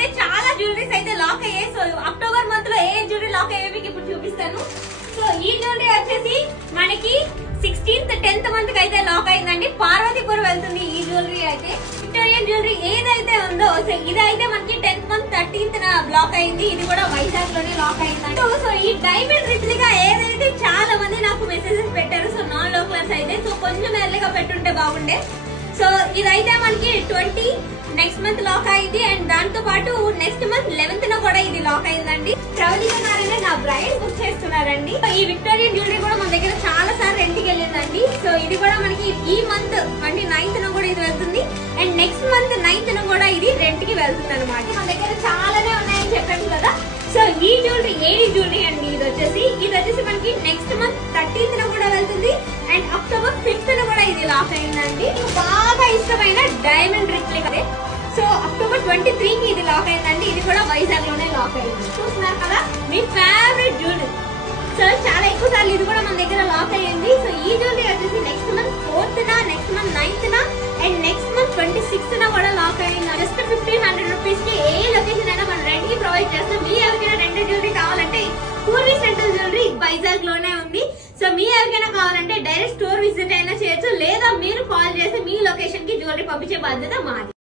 అయితే చాలా జ్యువెలరీస్ అయితే లాక్ అయ్యాయి. సో అక్టోబర్ మంత్ లో ఏ జ్యువెలరీ లాక్ అయ్యాయి మీకు ఇప్పుడు చూపిస్తాను. సో ఈ జ్యువెలరీ వచ్చేసి మనకి 16th 10th మంత్ కి అయితే లాక్ అయిందండి. పార్వతీపురం వెళ్తుంది ఈ జ్యువెలరీ అయితే. విక్టోరియన్ జ్యువెలరీ ఏదైతే ఉందో ఇదైతే మనకి 10th మంత్ 13th బ్లాక్ అయింది. ఇది కూడా వైజాగ్ లోనే లాక్ అయిందండి. సో ఈ డైమండ్ రిప్లికా ఏదైతే చాలా మంది నాకు మెసేజెస్ పెట్టారు. సో నాన్ లోకలర్స్ అయితే సో కొంచెం ఎర్లీగా పెట్టుంటే బాగుండే. సో ఇదైతే మనకి 20 నెక్స్ట్ మంత్ లాక్ అయింది. అండ్ దాంతో పాటు నెక్స్ట్ మంత్ 11th కూడా ఇది లాక్ అయిందండి. ప్రవళిక నా బ్రైడ్ బుక్ చేస్తున్నారండి. ఈ విక్టోరియన్ జ్యువెలరీ కూడా మన దగ్గర చాలా సార్లు రెంట్కి వెళ్ళిందండి. సో ఇది కూడా మనకి ఈ మంత్ 29th కూడా ఇది వెళ్తుంది. అండ్ నెక్స్ట్ మంత్ 9th కూడా ఇది రెంట్ కి వెళ్తుంది అనమాట. మన దగ్గర చాలానే ఉన్నాయని చెప్పాను కదా. సో ఈ జ్యువెలరీ ఏడి జ్యువెలరీ అండి. ఇది వచ్చేసి మనకి నెక్స్ట్ మంత్ 13th కూడా వెళ్తుంది. అండ్ అక్టోబర్ 5th కూడా ఇది లాక్ అయిందండి. బాగా ఇష్టమైన డైమండ్ రిప్లికా. సో అక్టోబర్ 23కి ఇది లాక్ అయిందండి. ఇది కూడా వైజాగ్ లోనే లాక్ అయింది. చూస్తున్నారు కదా మీ ఫేవరెట్ జ్యువెలరీ. సో చాలా ఎక్కువ సార్లు ఇది కూడా మన దగ్గర లాక్ అయ్యింది. సో ఈ జ్యువెలరీ వచ్చేసి next month 4th next month 9th and next month 26th కూడా లాక్ అయింది. జస్ట్ 1500 రూపీస్ కి ఏ లొకేషన్ అయినా మనం రెంట్ కి ప్రొవైడ్ చేస్తాం. మీ ఎవరికైనా రెంట్ జ్యువెలరీ కావాలంటే పూర్వీ సెంట్రల్ జ్యువెలరీ వైజాగ్ లోనే ఉంది. సో మీ ఎవరికైనా కావాలంటే డైరెక్ట్ స్టోర్ విజిట్ అయినా చేయొచ్చు. లేదా మీరు కాల్ చేసి మీ లొకేషన్ కి జ్యువెలరీ పంపించే బాధ్యత మాది.